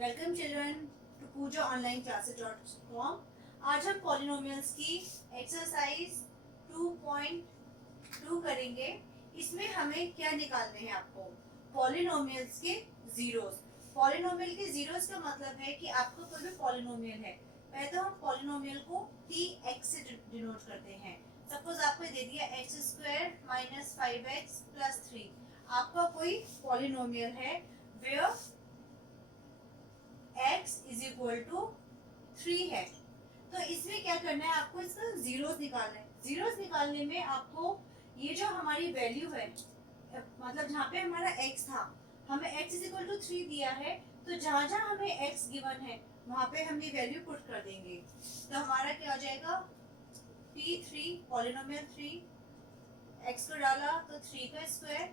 Welcome children to Puja online classes dot com. आज हम polynomials की एक्सरसाइज 2.2 करेंगे। इसमें हमें क्या निकालने हैं आपको पॉलिनोमियल्स के जीरोस। पॉलिनोमियल के जीरोस का मतलब है कि आपको कोई भी पॉलिनोमियल है, पहले तो हम पॉलिनोमियल को px से डिनोट करते हैं। सपोज आपको दे दिया x² माइनस 5x प्लस 3। आपका कोई पॉलिनोमियल है where x is equal to 3 है। तो इसमें क्या करना है, आपको इसका जीरोस निकालना है। जीरोस निकालने में आपको ये जो हमारी वैल्यू है, मतलब जहाँ पे हमारा x था, हमें x इज इक्वल टू 3 दिया है, तो जहाँ जहाँ हमें x गिवन है वहाँ पे हम ये वैल्यू पुट कर देंगे। तो हमारा क्या हो जाएगा, p3 पॉलिनोमियल 3, x को डाला तो 3 का स्क्वायर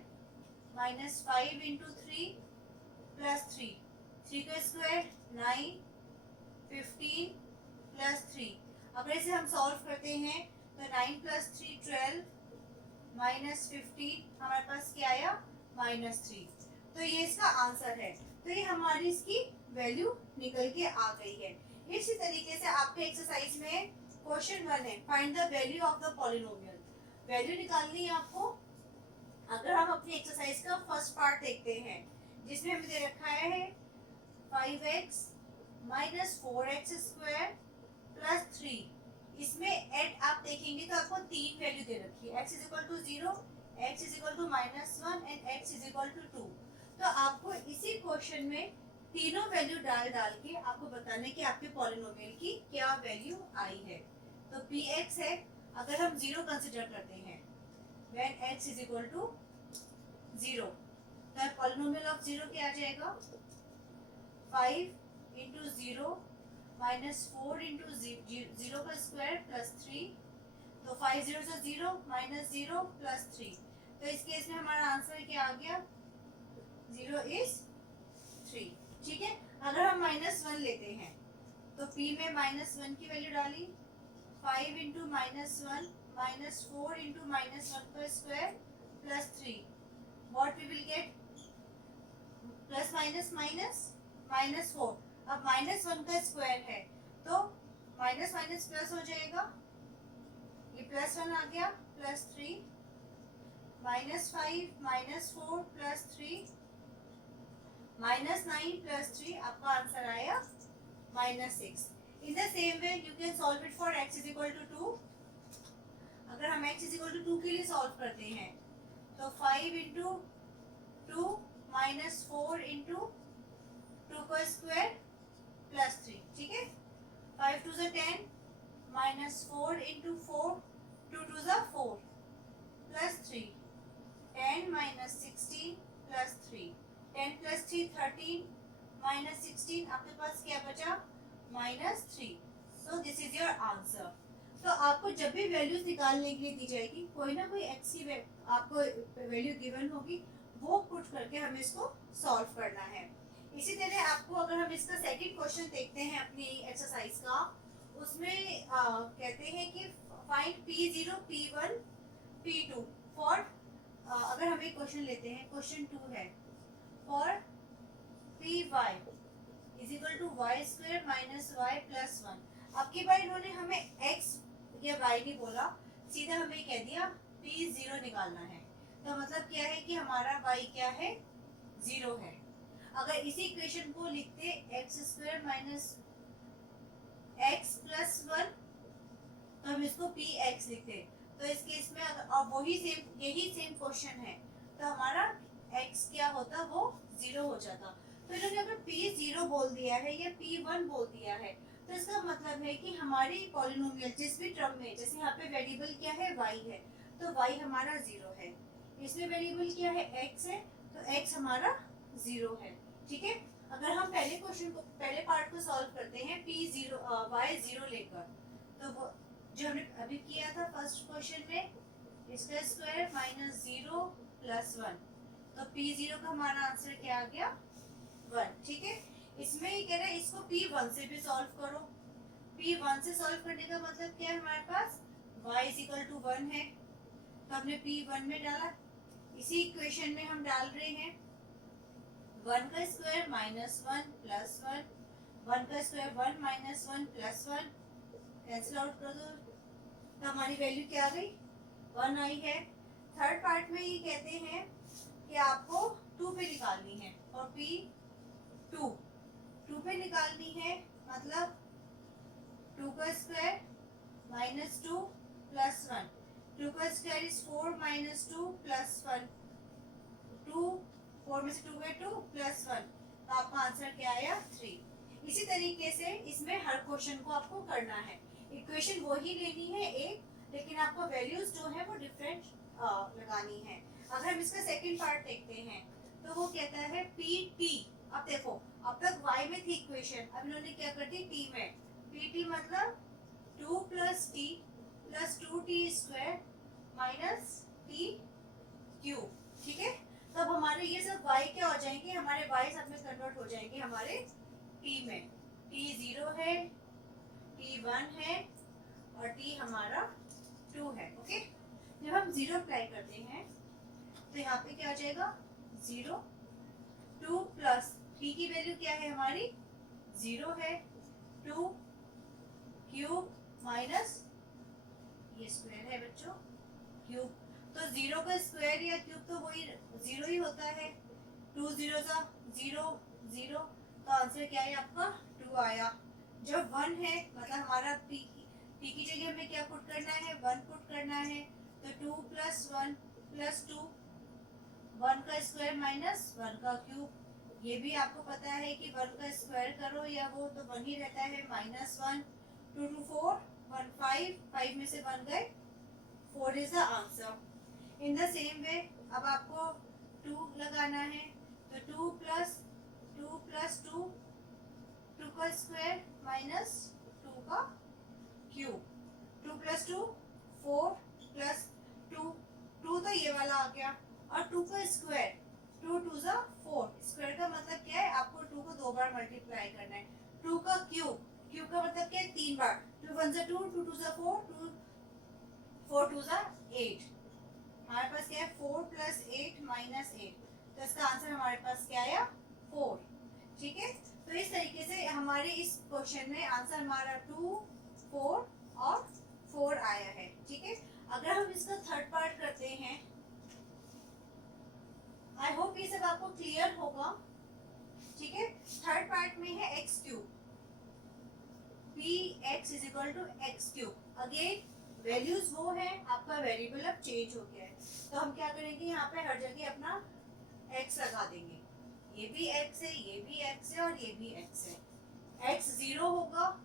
माइनस 5 इंटू 3 प्लस 3, 3 का स्क्वायर 9, 15 प्लस 3। अगर इसे हम सॉल्व करते हैं तो 9 प्लस 3 12 माइनस 15, हमारे पास क्या आया -3। तो ये इसका आंसर है। तो ये हमारी इसकी वैल्यू निकल के आ गई है। इसी तरीके से आपके एक्सरसाइज में क्वेश्चन 1 है, find the value of the polynomial. Value निकालनी है आपको। अगर हम अपनी एक्सरसाइज का फर्स्ट पार्ट देखते हैं, जिसमें हमें दे रखा है 5x minus 4x square plus 3। इसमें एट आप देखेंगे तो आपको 3 वैल्यू दे रखी है, x is equal to 0, x is equal to -1 and x is equal to 2। तो आपको इसी क्वेश्चन में तीनों वैल्यू डाल के आपको बताना कि आपके पॉलिनोमियल की क्या वैल्यू आई है। तो px है, अगर हम 0 कंसिडर करते हैं when x is equal to 0, तो पॉलिनोमियल ऑफ 0 क्या आ जाएगा, 5 इंटू 0 माइनस 4 इंटू 0 का स्क्वायर प्लस 3। तो 5 0 से 0 माइनस 0 प्लस 3। तो इस केस में हमारा आंसर क्या आ गया, 0 इज 3। ठीक है। अगर हम -1 लेते हैं तो p में -1 की वैल्यू डाली, 5 इंटू -1 माइनस 4 इंटू -1 का square plus 3। What we will get, plus minus minus -4। अब -1 का स्क्वायर है तो माइनस माइनस प्लस हो जाएगा, ये +1 आ गया, +3 -5 -4 +3 -9 +3, आपका आंसर आया -6। In the same way you can solve it for x is equal to 2। अगर हम x इज इक्वल टू 2 के लिए सॉल्व करते हैं तो 5 इंटू 2 माइनस 4 इंटू 2 का स्क्वायर प्लस 3। ठीक है। 5 2 ज़ा 10 माइनस 4 इंटू 4, 2 2 ज़ा 4 plus 3, 10 minus 16 plus 3, 10 plus 3 13 minus 16, आपके पास क्या बचा, -3। So this is your answer. तो आपको जब भी वैल्यूज निकालने के लिए दी जाएगी, कोई ना कोई x की आपको वैल्यू गिवन होगी, वो पुट करके हमें इसको सॉल्व करना है। इसी तरह आपको अगर हम इसका सेकंड क्वेश्चन देखते हैं अपनी एक्सरसाइज का, उसमें कहते हैं कि find p0 p1 p2 for, अगर हम एक क्वेश्चन लेते हैं, क्वेश्चन 2 है, for py is equal to Y square minus Y plus 1। अब की बार इन्होंने हमें x या y नहीं बोला, सीधा हमें कह दिया p0 निकालना है। तो मतलब क्या है कि हमारा y क्या है, 0 है। अगर इसी इक्वेशन को लिखते x² माइनस x प्लस 1, तो हम इसको px लिखते। तो इस केस में अब यही सेम क्वेश्चन है, तो हमारा x क्या होता, वो 0 हो जाता। तो इन्होंने अगर p0 बोल दिया है या p1 बोल दिया है, तो इसका मतलब है कि हमारी पॉलिनोमियल जिस भी टर्म में, जैसे यहाँ पे वेरिएबल क्या है, y है, तो y हमारा 0 है। इसमें वेरिएबल क्या है, x है, तो x हमारा 0 है। ठीक है। अगर हम पहले पार्ट को सॉल्व करते हैं p0 y0 लेकर, तो वो जो हमने अभी किया था फर्स्ट क्वेश्चन में, इसका स्क्वायर -0 प्लस 1, तो p0 का हमारा आंसर क्या आ गया, 1। ठीक है। इसमें ये कह रहा है इसको p1 से भी सॉल्व करो। p1 से सॉल्व करने का मतलब क्या है, हमारे पास y इज इक्वल टू 1 है, तो हमने p1 में डाला। इसी इक्वेशन में हम डाल रहे हैं 1 का स्क्वायर -1 प्लस 1, 1 का स्क्वायर 1 -1 प्लस 1, कैंसिल आउट कर दो तो हमारी वैल्यू क्या आ गई, 1 आई है। थर्ड पार्ट में ये कहते हैं कि आपको 2 पे निकालनी है और P 2 पे निकालनी है, मतलब 2 का स्क्वायर -2 प्लस 1, 2 का स्क्वायर इज 4 -2 प्लस 1, 2 4 में से 2 गए 2 प्लस 1, तो आपका आंसर क्या आया 3। इसी तरीके से इसमें हर क्वेश्चन को आपको करना है, इक्वेशन वही लेनी है एक, लेकिन आपको वैल्यूज जो है वो डिफरेंट लगानी है। अगर हम इसका सेकंड पार्ट देखते हैं तो वो कहता है PT। अब देखो, अब तक y में थी इक्वेशन, अब इन्होंने क्या कर दी t में। PT मतलब 2 + t + 2t square minus t cube, ठीक है। तो अब हमारे ये सब y क्या हो जाएंगे, हमारे y सब में कन्वर्ट हो जाएंगे हमारे t में। t 0 है, t 1 है और t हमारा 2 है, ओके। जब हम 0 अप्लाई करते हैं तो यहाँ पे क्या हो जाएगा 0, 2 प्लस t की वैल्यू क्या है हमारी 0 है, 2 क्यूब माइनस ये स्क्वायर है बच्चों क्यूब, तो 0 का स्क्वायर या क्यूब तो वही 0 ही होता है, 2 0 सा 0 0, तो आंसर क्या है आपका 2 आया। जब 1 है मतलब हमारा t की जगह हमें क्या पुट करना है 1 पुट करना है, तो 2 + 1 + 2, 1 का स्क्वायर माइनस 1 का क्यूब, ये भी आपको पता है कि 1 का स्क्वायर करो या वो तो 1 ही रहता है, -1, 2 2 4 1 5, 5 में से 1 गए 4 is the answer. In the same वे अब आपको 2 लगाना है, तो 2 + 2 2 का स्क्वायर माइनस 2 का क्यूब, 2 + 2 4 + 2, 2 तो ये वाला आ गया, और 2 का स्क्वायर 2 2 ज़ा 4, स्क्वायर का मतलब क्या है आपको 2 को 2 बार मल्टीप्लाई करना है, 2 का क्यूब, क्यूब का मतलब क्या है 3 बार, 2 1 ज़ा 2, 2 2 ज़ा 4, 2 4 2 ज़ा 8, हमारे पास क्या है 4 + 8 -8, तो इसका आंसर हमारे पास क्या आया 4, ठीक है। तो इस तरीके से हमारे इस क्वेश्चन में आंसर हमारा 2 4 और 4 आया है, ठीक है। अगर हम इसका थर्ड पार्ट करते हैं, आई होप ये सब आपको क्लियर होगा, ठीक है। थर्ड पार्ट में है x3, px = x3, again values वो है, आपका वेरिएबल अब चेंज हो गया है, तो हम क्या करेंगे यहाँ पे हर जगह अपना x लगा देंगे, ये भी x है, ये भी x है और ये भी x है। x 0 होगा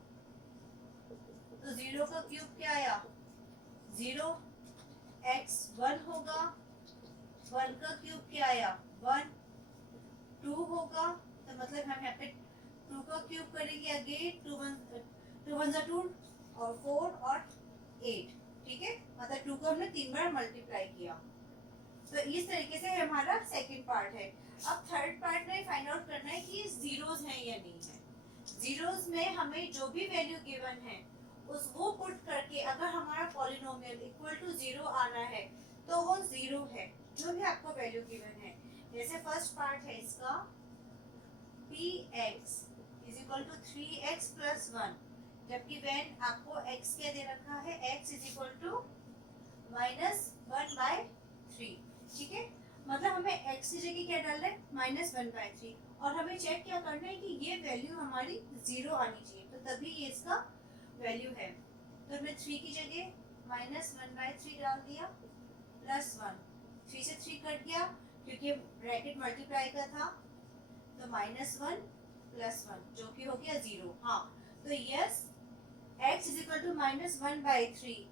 तो 0 का क्यूब क्या आया 0, x 1 होगा 1 का क्यूब क्या आया 1, 2 होगा तो मतलब हम यहाँ पे 2 का क्यूब करेंगे, अगेन 2 1 ज़ा 2 और 4 और 8, ठीक है, मतलब 2 को हमने 3 बार मल्टीप्लाई किया। तो इस तरीके से हमारा सेकंड पार्ट है। अब थर्ड पार्ट में फाइंड आउट करना है कि ये जीरोस हैं या नहीं है। जीरोस में हमें जो भी वैल्यू गिवन है उस वो पुट करके अगर हमारा पॉलिनोमियल इक्वल टू 0 आना है तो वो 0 है, जो भी आपको वैल्यू गिवन है। जैसे फर्स्ट पार्ट है इसका px = 3x + 1, जबकि व्हेन आपको x क्या दे रखा है x = -1/3, ठीक है, मतलब हमें x की जगह क्या डालना है -1/3, और हमें चेक क्या करना है कि ये वैल्यू हमारी 0 आनी चाहिए, तो तभी ये इसका वैल्यू है। तो हमने 3 की जगह -1/3 डाल दिया +1, 3 से 3 कट गया क्योंकि ब्रैकेट मल्टीप्लाई का था, तो -1 + 1 जो कि हो गया 0। हाँ, तो yes x = -1/3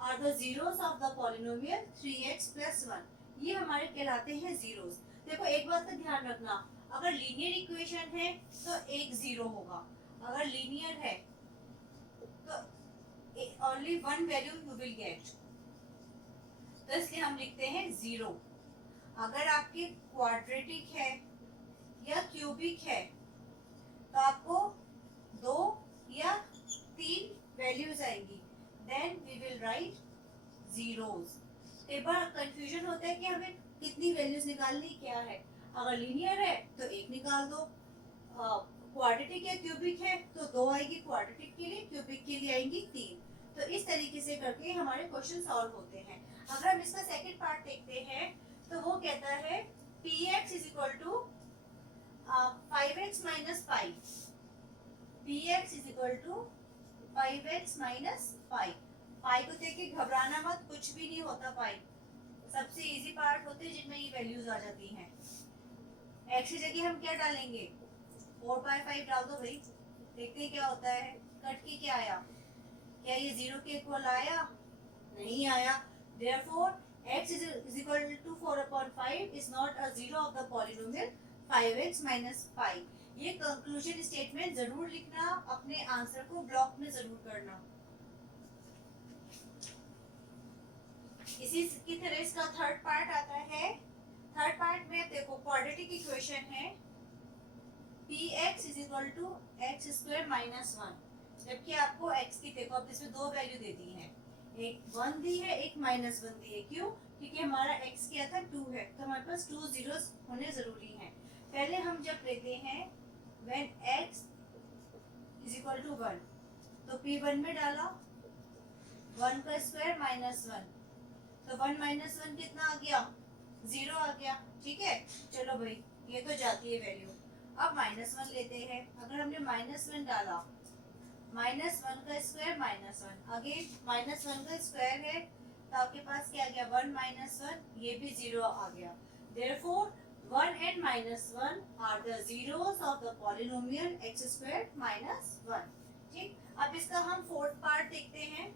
are the zeros of the polynomial 3x + 1, ये हमारे कहलाते हैं जीरोस। देखो एक बात का ध्यान रखना, अगर लीनियर इक्वेशन है तो एक 0 होगा, अगर लीनियर है तो only one value you will get, तो इसलिए हम लिखते हैं 0। अगर आपकी क्वाड्रेटिक है या क्यूबिक है तो आपको 2 या 3 वैल्यूज आएंगी, then we will write zeros. एक बार कंफ्यूजन होता है कि हमें कितनी वैल्यूज निकालनी क्या है। अगर लीनियर है तो एक निकाल दो, क्वाड्रेटिक या क्यूबिक है तो दो आएगी क्वाड्रेटिक के लिए, क्यूबिक के लिए आएंगी तीन। तो इस तरीके से करके हमारे क्वेश्चन सॉल्व होते हैं। अगर हम इसका सेकंड पार्ट देखते हैं तो वो कहता है px is equal to 5x minus 5, px is equal to 5x minus 5। पाई को देख के घबराना मत, कुछ भी नहीं होता पाई, सबसे इजी पार्ट होते हैं जिनमें ये वैल्यूज आ जाती हैं। x की जगह हम क्या डालेंगे, 4/5 डाल दो भाई, देखते हैं क्या होता है। कट के क्या आया, क्या ये 0 के इक्वल आया, नहीं आया। therefore x is equal to 4/5 is not a zero of the polynomial 5x minus 5। ये कंक्लूजन स्टेटमेंट जरूर लिखना, अपने आंसर को ब्लॉक में जरूर करना। इसी की तरह इसका थर्ड पार्ट आता है। थर्ड पार्ट में देखो क्वाड्रेटिक इक्वेशन है px is equal to x square minus 1, जबकि आपको x की देखो अब इसमें दो वैल्यू दे दी है, एक 1 दी है एक -1 दी है। क्यों, क्योंकि हमारा x क्या था 2 है, तो हमारे पास 2 जीरोस होने जरूरी हैं। पहले हम जब लेते हैं when x is equal to 1 तो p1 में डाला 1 का स्क्वायर -1, तो 1 - 1 कितना आ गया, 0 आ गया। ठीक है, चलो भाई ये तो जाती है वैल्यू। अब -1 लेते हैं, अगर हमने -1 डाला, -1 का स्क्वायर -1, अगेन -1 का स्क्वायर है तो आपके पास क्या आ गया 1 - 1, ये भी 0 आ गया। therefore 1 and -1 are the zeros of the polynomial x squared minus 1। ठीक, अब इसका हम फोर्थ पार्ट देखते हैं।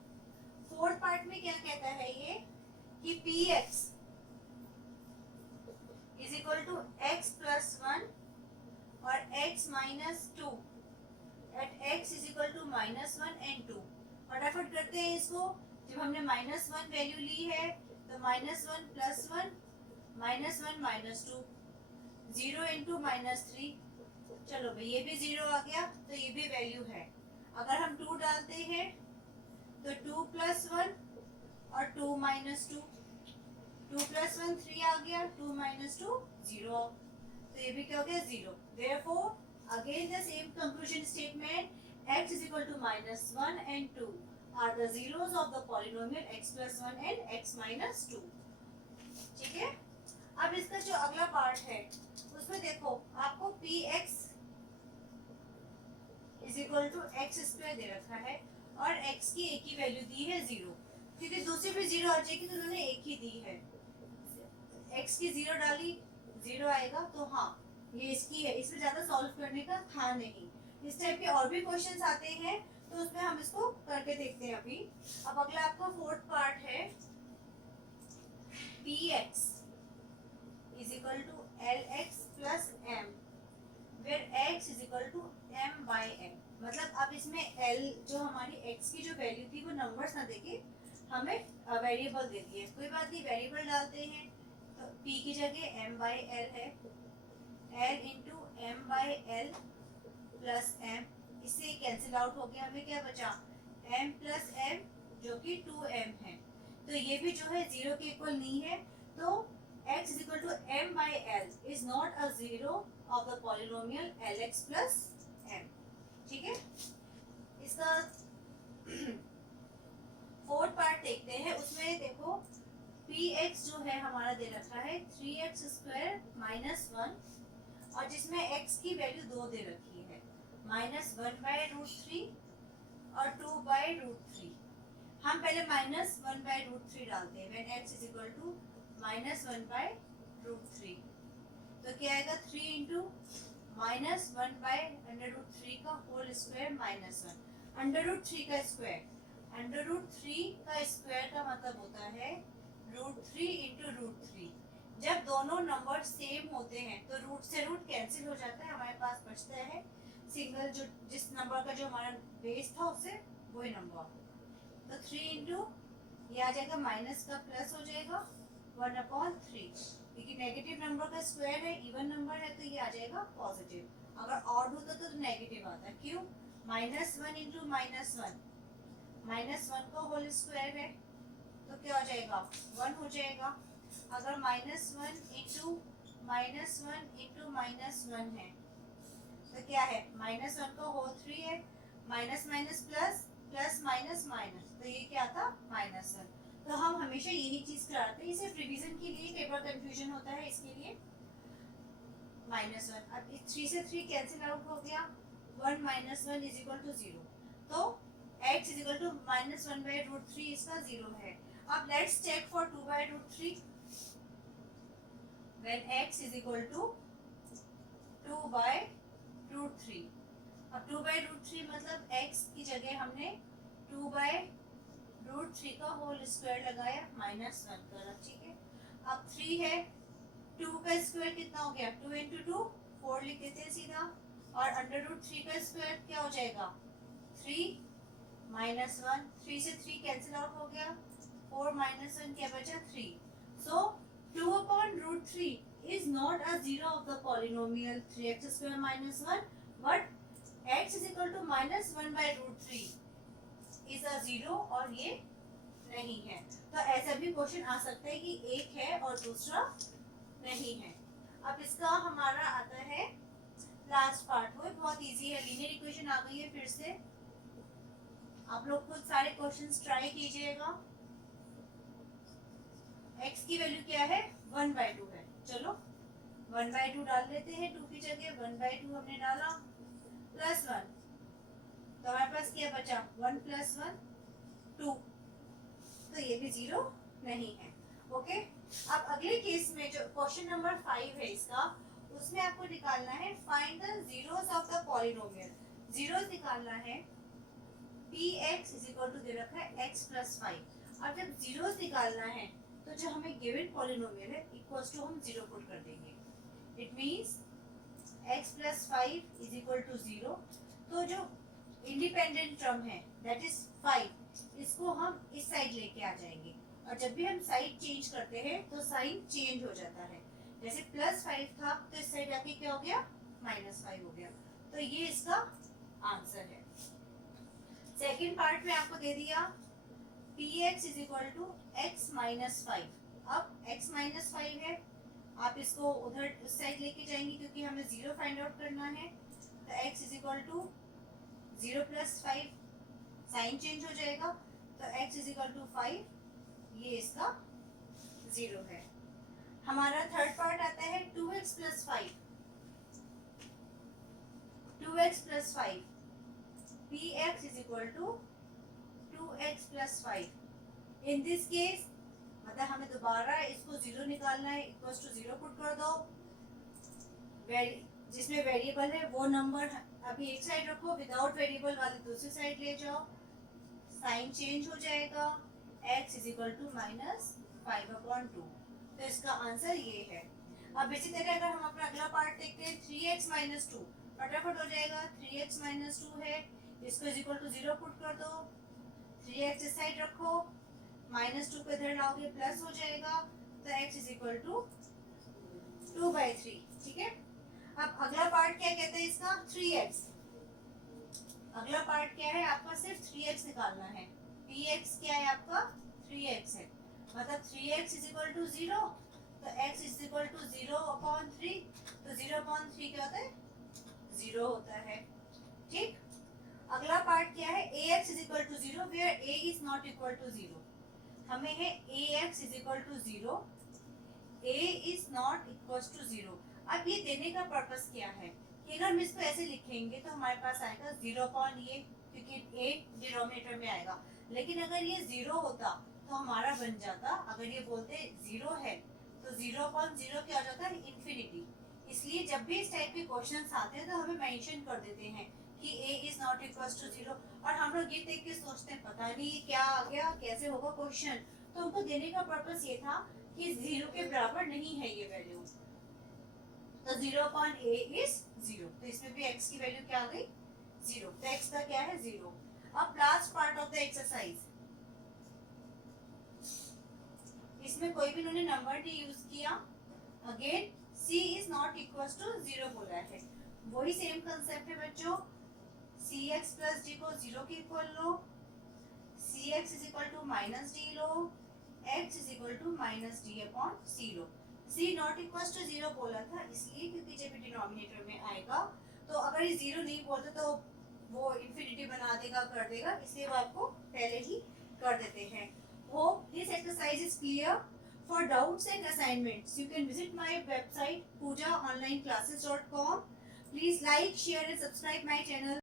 फोर्थ पार्ट में क्या कहता है ये कि px is equal to x plus 1 और x minus 2 at x is equal to -1 and 2। फटाफट करते हैं इसको। जब हमने -1 वैल्यू ली है तो -1 plus 1 -1 - 2, 0 into -3, चलो भाई ये भी 0 आ गया तो ये भी वैल्यू है। अगर हम 2 डालते हैं तो 2 plus 1 और 2 - 2, 2 plus 1 3 आ गया, 2 - 2 0, तो ये भी क्या हो गया 0। therefore again the same conclusion statement, x is equal to -1 and 2 are the zeros of the polynomial x plus 1 and x minus 2। ठीक है, अब इसका जो अगला पार्ट है उसमें देखो आपको px is equal to x square दे रखा है और x की एक ही वैल्यू दी है 0, क्योंकि दूसरी भी 0 आ जाएगी तो उन्होंने एक ही दी है। x की 0 डाली 0 आएगा, तो हाँ ये इसकी है, इसमें ज्यादा सॉल्व करने का था नहीं। इस टाइप के और भी क्वेश्चंस आते हैं तो उसमें हम इसको करके देखते हैं अभी। अब अगला आपका फोर्थ पार्ट है px is equal to lx plus m where x is equal to m by n। मतलब अब इसमें l जो हमारी x की जो वैल्यू थी वो नंबर्स ना देके हमें वेरिएबल दे दी है। कोई बात नहीं, वेरिएबल डालते हैं तो p की जगह m by l है, l into m by l plus m, इससे कैंसिल आउट हो गया, हमें क्या बचा m प्लस m जो कि 2m है। तो ये भी जो है 0 के इक्वल नहीं है, तो x is equal to m by l is not a zero of the polynomial lx plus m। ठीक है, इसका फोर्थ पार्ट देखते हैं। उसमें देखो px जो है हमारा दे रखा है 3x स्क्वायर माइनस 1 और जिसमें x की वैल्यू 2 दे रखी है, -1/√3 और 2/√3। हम पहले -1/√3 डालते हैं when x is equal to -1/√3, तो क्या आएगा 3 इंटू -1/√3 का होल स्क्वायर -1, √3 का स्क्वायर, √3 का स्क्वायर का मतलब होता है √3 इंटू √3। जब दोनों नंबर सेम होते हैं तो रूट से रूट कैंसिल हो जाता है, हमारे पास बचता है सिंगल, जो जिस नंबर का जो हमारा बेस था उससे वही नंबर। तो 3 इंटू ये आ जाएगा माइनस का प्लस हो जाएगा 1/3, क्योंकि नेगेटिव नंबर का स्क्वायर है, इवन नंबर है तो ये आ जाएगा पॉजिटिव। अगर ऑड होता तो नेगेटिव आता, क्यों, -1 इंटू -1, -1 का होल स्क्वायर है तो क्या हो जाएगा 1 हो जाएगा। अगर -1 इंटू -1 इंटू -1 है, तो क्या है, -1 का होल 3 है, minus minus plus, plus minus minus, तो ये क्या था, -1। तो हम हमेशा यही चीज कराते हैं, ये सिर्फ रिवीजन के लिए, कई बार कंफ्यूजन होता है इसके लिए। -1, अब 3 से 3 कैंसिल आउट हो गया, 1 - 1 इज इक्वल टू 0, तो x इज इक्वल टू -1/√3 इसका 0 है। अब let's check for 2/√3, when x is equal to 2/√3। अब 2/√3 मतलब x की जगह हमने 2/√3 का होल स्क्वायर लगाया, -1 करा, ठीक है। अब 3 है, 2 का स्क्वायर कितना हो गया, 2 इंटू 2 4 लिख देते हैं सीधा, और √3 का स्क्वायर क्या हो जाएगा, 3 -1, 3 से 3 कैंसिल आउट हो गया, 4 -1 क्या बचा, 3। सो 2/√3 is not a zero of the polynomial 3x square minus 1, but x is equal to -1/√3 is a zero, और ये नहीं है। तो ऐसा भी क्वेश्चन आ सकता है कि एक है और दूसरा नहीं है। अब इसका हमारा आता है लास्ट पार्ट, वो बहुत इजी है, लीनियर इक्वेशन आ गई है फिर से। आप लोग खुद सारे क्वेश्चंस ट्राई कीजिएगा। x की वैल्यू क्या है, 1/2 है, चलो 1/2 डाल लेते हैं, 2 की जगह 1/2 हमने डाला, +1, तो हमारे पास क्या बचा, 1 + 1 2, तो ये भी 0 नहीं है। ओके, अब अगले केस में जो क्वेश्चन नंबर 5 है इसका, उसमें आपको निकालना है find the zeros of the polynomial. Zeros निकालना है, px इज इक्वल टू दे रखा है x + 5। अब जब जीरोस निकालना है तो जो हमें गिवन पॉलिनोमियल है इक्वल्स टू हम 0 पुट कर देंगे। It means x + 5 is equal to 0। तो जो इंडिपेंडेंट टर्म है दैट इज 5, इसको हम इस साइड लेके आ जाएंगे, और जब भी हम साइड चेंज करते हैं तो साइन चेंज हो जाता है। जैसे +5 था तो इस साइड आके क्या हो गया, -5 हो गया। तो ये इसका आंसर है। सेकंड पार्ट में आपको दे दिया px is equal to x - 5। अब x - 5 है, आप इसको उधर उस साइड लेके जाएंगे क्योंकि हमें 0 फाइंड आउट करना है। तो x is equal to 0 + 5, sign change हो जाएगा, तो x इज इक्वल टू 5, ये इसका 0 है। हमारा थर्ड पार्ट आता है 2x + 5। 2x + 5, px is equal to 2x + 5। In this case मतलब हमें दोबारा इसको 0 निकालना है, इक्वल्स टू 0 पुट कर दो, जिसमें वेरिएबल है वो नंबर अभी एक साइड रखो, विदाउट वेरिएबल वाले दूसरी साइड ले जाओ, साइन चेंज हो जाएगा, x इज इक्वल टू -5/2। तो इसका आंसर ये है। अब इसी तरह अगर हम अपना अगला पार्ट देखते हैं, 3x - 2 फटाफट हो जाएगा, 3x - 2 है, इसको इज इक्वल टू 0 पुट कर दो, 3x इस साइड रखो, -2 को इधर लाओगे प्लस हो जाएगा, तो x इज इक्वल टू 2/3, ठीक है। अब अगला पार्ट क्या कहते हैं इसका, 3x। अगला पार्ट क्या है आपका, सिर्फ 3x निकालना है। px क्या है आपका, 3x है, मतलब 3x इज इक्वल टू 0, तो x इज इक्वल टू 0/3, तो 0/3 क्या होता है, 0 होता है, ठीक। अगला पार्ट क्या है, ax is equal to 0 where a is not equal to 0। हमें है ax is equal to 0, a is not equal to 0। अब ये देने का पर्पस क्या है कि अगर हम इसको ऐसे लिखेंगे तो हमारे पास आएगा 0/ये, क्योंकि a डिनोमिनेटर में आएगा। लेकिन अगर ये 0 होता तो हमारा बन जाता, अगर ये बोलते 0 है तो 0/0 क्या हो जाता है, इन्फिनिटी। इसलिए जब भी इस टाइप के क्वेश्चंस आते हैं तो हमें मेंशन कर देते हैं कि a is not equal to 0, और हम लोग ये देख के सोचते हैं पता नहीं क्या आ गया, कैसे होगा क्वेश्चन। तो हमको देने का पर्पस ये था कि 0 के बराबर नहीं है ये वैल्यू, तो 0/a इज 0, तो इसमें भी x की वैल्यू क्या आ गई, 0, तो x का क्या है, 0। अब last part of the exercise, इसमें कोई भी उन्होंने नंबर नहीं यूज किया, again c is not equal to 0 बोला है। वही सेम कंसेप्ट है बच्चों, cx + d को 0 के इक्वल लो, cx is equal to -d लो, x is equal to -d/c लो। c नॉट इक्वल टू 0 बोला था इसलिए क्योंकि जब डिनोमिनेटर में आएगा तो अगर ये 0 नहीं बोलते तो वो इंफिनिटी बना देगा, कर देगा, इसलिए वो आपको पहले ही कर देते हैं. Hope this exercise is clear. For doubts and assignments, you can visit my website poojaonlineclasses.com. Please like, share and subscribe my channel.